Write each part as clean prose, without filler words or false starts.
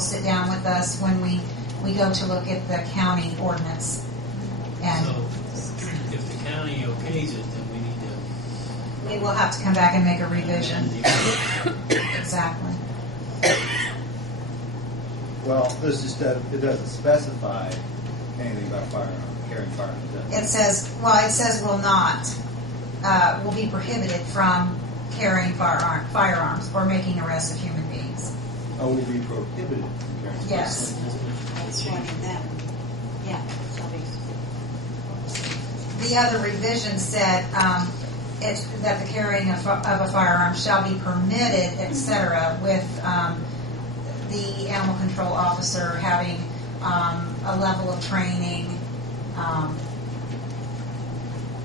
sit down with us when we go to look at the county ordinance. And So, if the county okays it, then we need to. we will have to come back and make a revision. amend the- Exactly. Well, this just it doesn't specify anything about firearms, carrying firearms. Does It says will be prohibited from carrying firearms or making arrests of human beings. Oh, will be prohibited from carrying. Yes. That's one of them. Yeah. The other revision said that the carrying of a firearm shall be permitted, etc., with the animal control officer having a level of training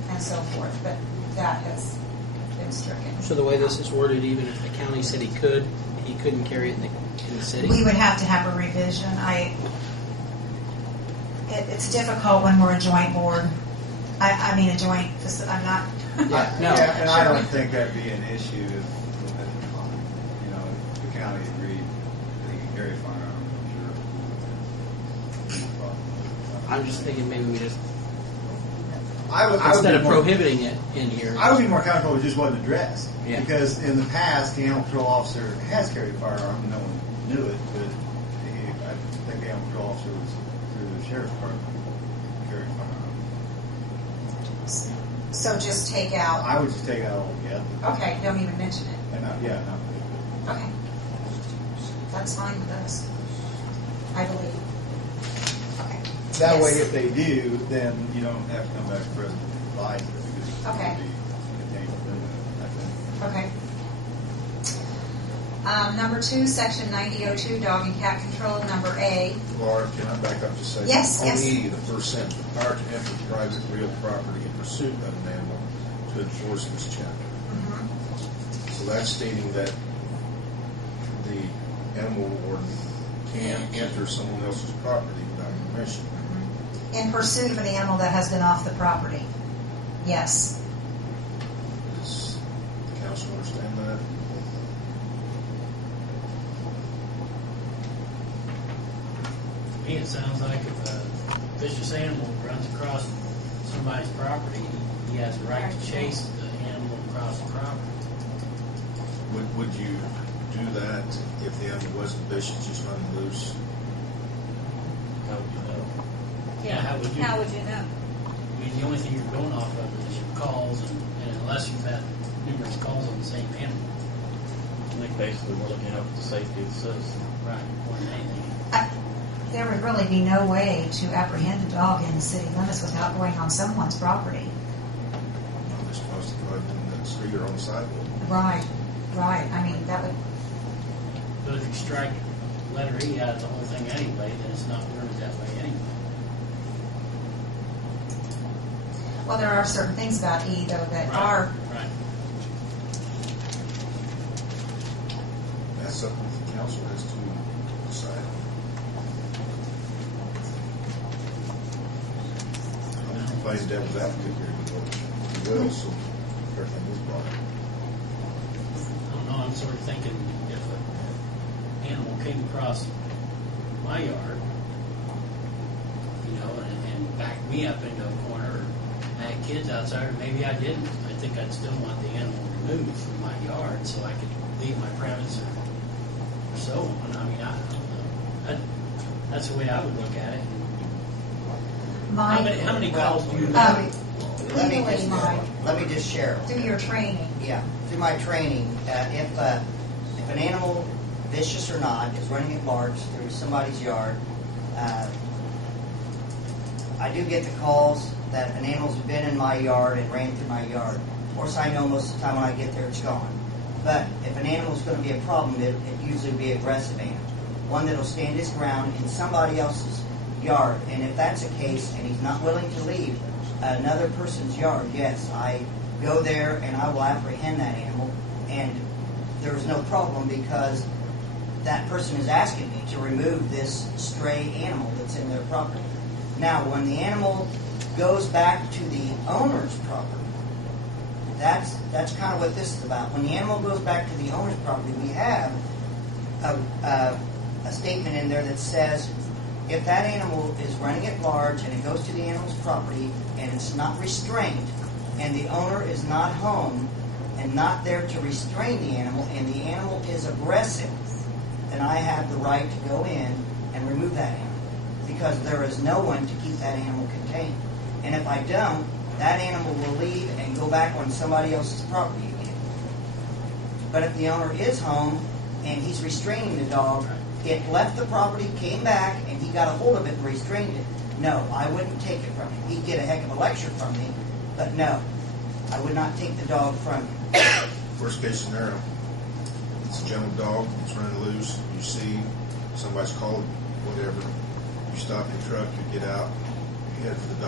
and so forth. But that has been stricken. So the way this is worded, even if the county said he couldn't carry it in the city? We would have to have a revision. It's difficult when we're a joint board. I mean a joint. I'm not. Yeah, no. Yeah, and I don't think that'd be an issue if the county agreed that he can carry a firearm. I'm sure. I'm just thinking maybe we just, I would instead be of more- prohibiting it in here. I would be more comfortable if it just wasn't addressed. Yeah. Because in the past, the animal control officer has carried a firearm, and no one knew it, but I think the animal control officer was through the sheriff's department carrying a firearm. So just take out. I would just take that altogether. Okay, don't even mention it. And Okay. That's fine with us. I believe. Okay. that Yes. way, if they do, then you don't have to come back to President Biden. Because Okay. it would be contained within that, I think. Okay. Number 2, section 9002, dog and cat control. Number A. Laura, can I back up just a second? Yes, On yes. E, the first sentence, the power to enter private real property in pursuit of an animal to enforce this chapter. So that's stating that the animal warden can enter someone else's property without permission. In pursuit of an animal that has been off the property. Yes. Does the council understand that? To me, it sounds like if a vicious animal runs across somebody's property, he has the right to chase the animal across the property. Would you do that if the animal wasn't vicious, just running loose? How would you know? Yeah, how would you? How would you know? I mean, the only thing you're going off of is your calls, and unless you've had numerous calls on the same animal. I think basically we're looking out for the safety of the citizen. Right. More than anything. There would really be no way to apprehend a dog in the city limits without going on someone's property. Not just supposed to drive in the street or on the sidewalk. Right. I mean, that would. But if you strike letter E out of the whole thing anyway, then it's not worded that way anyway. Well, there are certain things about E, though, that are. Right. That's something the council has to decide. I'm playing devil's advocate here, but you will, so everything is brought up. I don't know, I'm sort of thinking if an animal came across my yard, and backed me up into a corner, or I had kids outside, or maybe I didn't, I think I'd still want the animal removed from my yard so I could leave my premise or so on. I mean, I don't know. That's the way I would look at it. How many calls do you have? Legally, Mike, Let me just share. through your training. Yeah, through my training, if an animal, vicious or not, is running at large through somebody's yard, I do get the calls that an animal's been in my yard and ran through my yard. Of course, I know most of the time when I get there it's gone. But if an animal's going to be a problem, it usually be an aggressive animal. One that'll stand his ground in somebody else's yard. And if that's the case and he's not willing to leave another person's yard, yes, I go there and I will apprehend that animal. And there's no problem because that person is asking me to remove this stray animal that's in their property. Now, when the animal goes back to the owner's property, that's kind of what this is about. When the animal goes back to the owner's property, we have a statement in there that says, if that animal is running at large and it goes to the animal's property and it's not restrained, and the owner is not home and not there to restrain the animal, and the animal is aggressive, then I have the right to go in and remove that animal, because there is no one to keep that animal contained. And if I don't, that animal will leave and go back on somebody else's property again. But if the owner is home and he's restraining the dog, it left the property, came back, and he got a hold of it and restrained it, no, I wouldn't take it from him. He'd get a heck of a lecture from me, but no, I would not take the dog from him. Worst case scenario, it's a gentle dog, it's running loose, you see somebody's called, whatever, you stop your truck, you get out, you head for the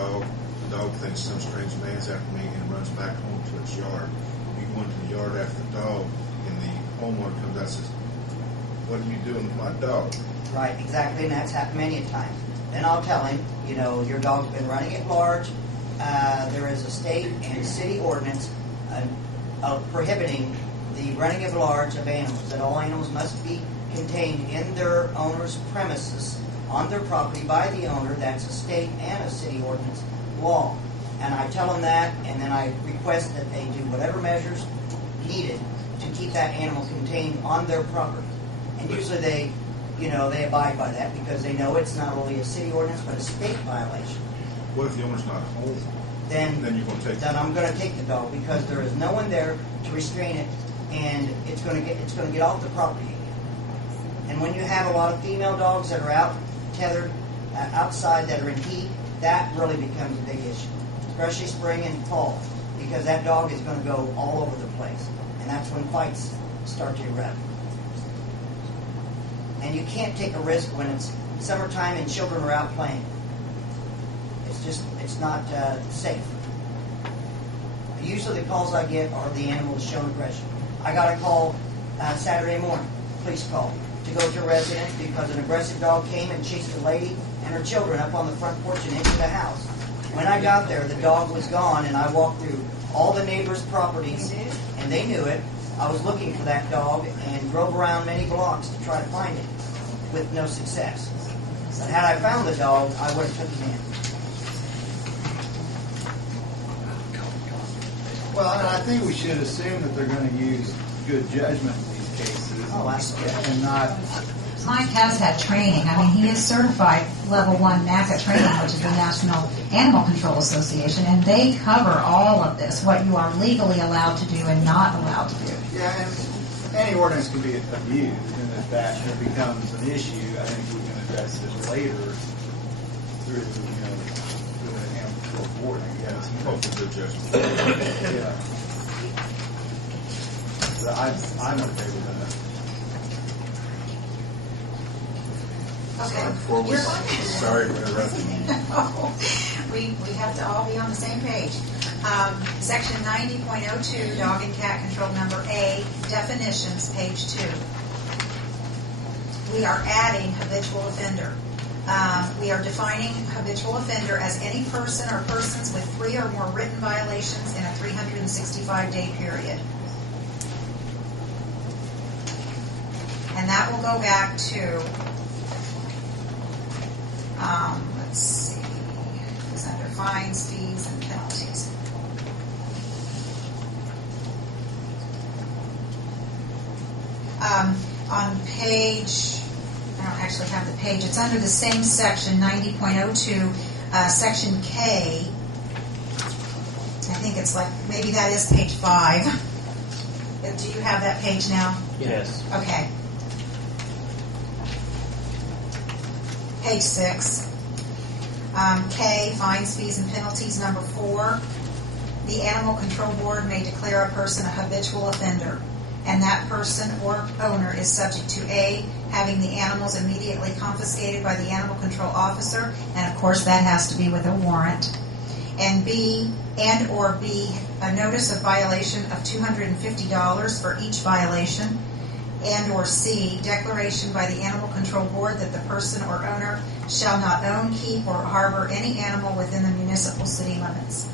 dog thinks some strange man's after me and runs back home to its yard. You go into the yard after the dog, and the homeowner comes out and says, what are you doing with my dog? Right, exactly, and that's happened many a time. Then I'll tell him, your dog's been running at large. There is a state and city ordinance prohibiting the running at large of animals, that all animals must be contained in their owner's premises, on their property by the owner. That's a state and a city ordinance law. And I tell them that, and then I request that they do whatever measures needed to keep that animal contained on their property. And usually they abide by that, because they know it's not only a city ordinance but a state violation. What if the owner's not home? Then Then you're going to take then I'm going to take the dog, because there is no one there to restrain it, and it's going to get off the property again. And when you have a lot of female dogs that are out tethered outside that are in heat, that really becomes a big issue, especially spring and fall, because that dog is going to go all over the place, and that's when fights start to erupt. And you can't take a risk when it's summertime and children are out playing. It's not safe. Usually the calls I get are the animals showing aggression. I got a call Saturday morning, police call, to go to a residence because an aggressive dog came and chased a lady and her children up on the front porch and into the house. When I got there, the dog was gone, and I walked through all the neighbors' properties, and they knew it. I was looking for that dog and drove around many blocks to try to find it, with no success. But had I found the dog, I would have took him in. Well, and I think we should assume that they're going to use good judgment in these cases. Oh, that's good. And not, Mike has had training. I mean, he is certified level 1 NACA training, which is the National Animal Control Association, and they cover all of this, what you are legally allowed to do and not allowed to do. yeah, and any ordinance can be abused, and if that becomes an issue, I think we can address it later through an animal control board, I guess. Hope for good judgment. Yeah. So I'm okay with that. Okay. Before we, sorry for interrupting you. No, we have to all be on the same page. Section 90.02, dog and cat control, number A, definitions, page 2. We are adding habitual offender. We are defining habitual offender as any person or persons with 3 or more written violations in a 365-day period. And that will go back to, let's see, it's under fines, fees, and penalties. On page, I don't actually have the page, it's under the same section, 90.02, section K. I think it's like, maybe that is page 5. Do you have that page now? Yes. Okay. Page 6. K, fines, fees, and penalties, number 4. The Animal Control Board may declare a person a habitual offender, and that person or owner is subject to A, having the animals immediately confiscated by the animal control officer, and of course that has to be with a warrant, and B, and or B, a notice of violation of $250 for each violation, and or C, declaration by the Animal Control Board that the person or owner shall not own, keep, or harbor any animal within the municipal city limits.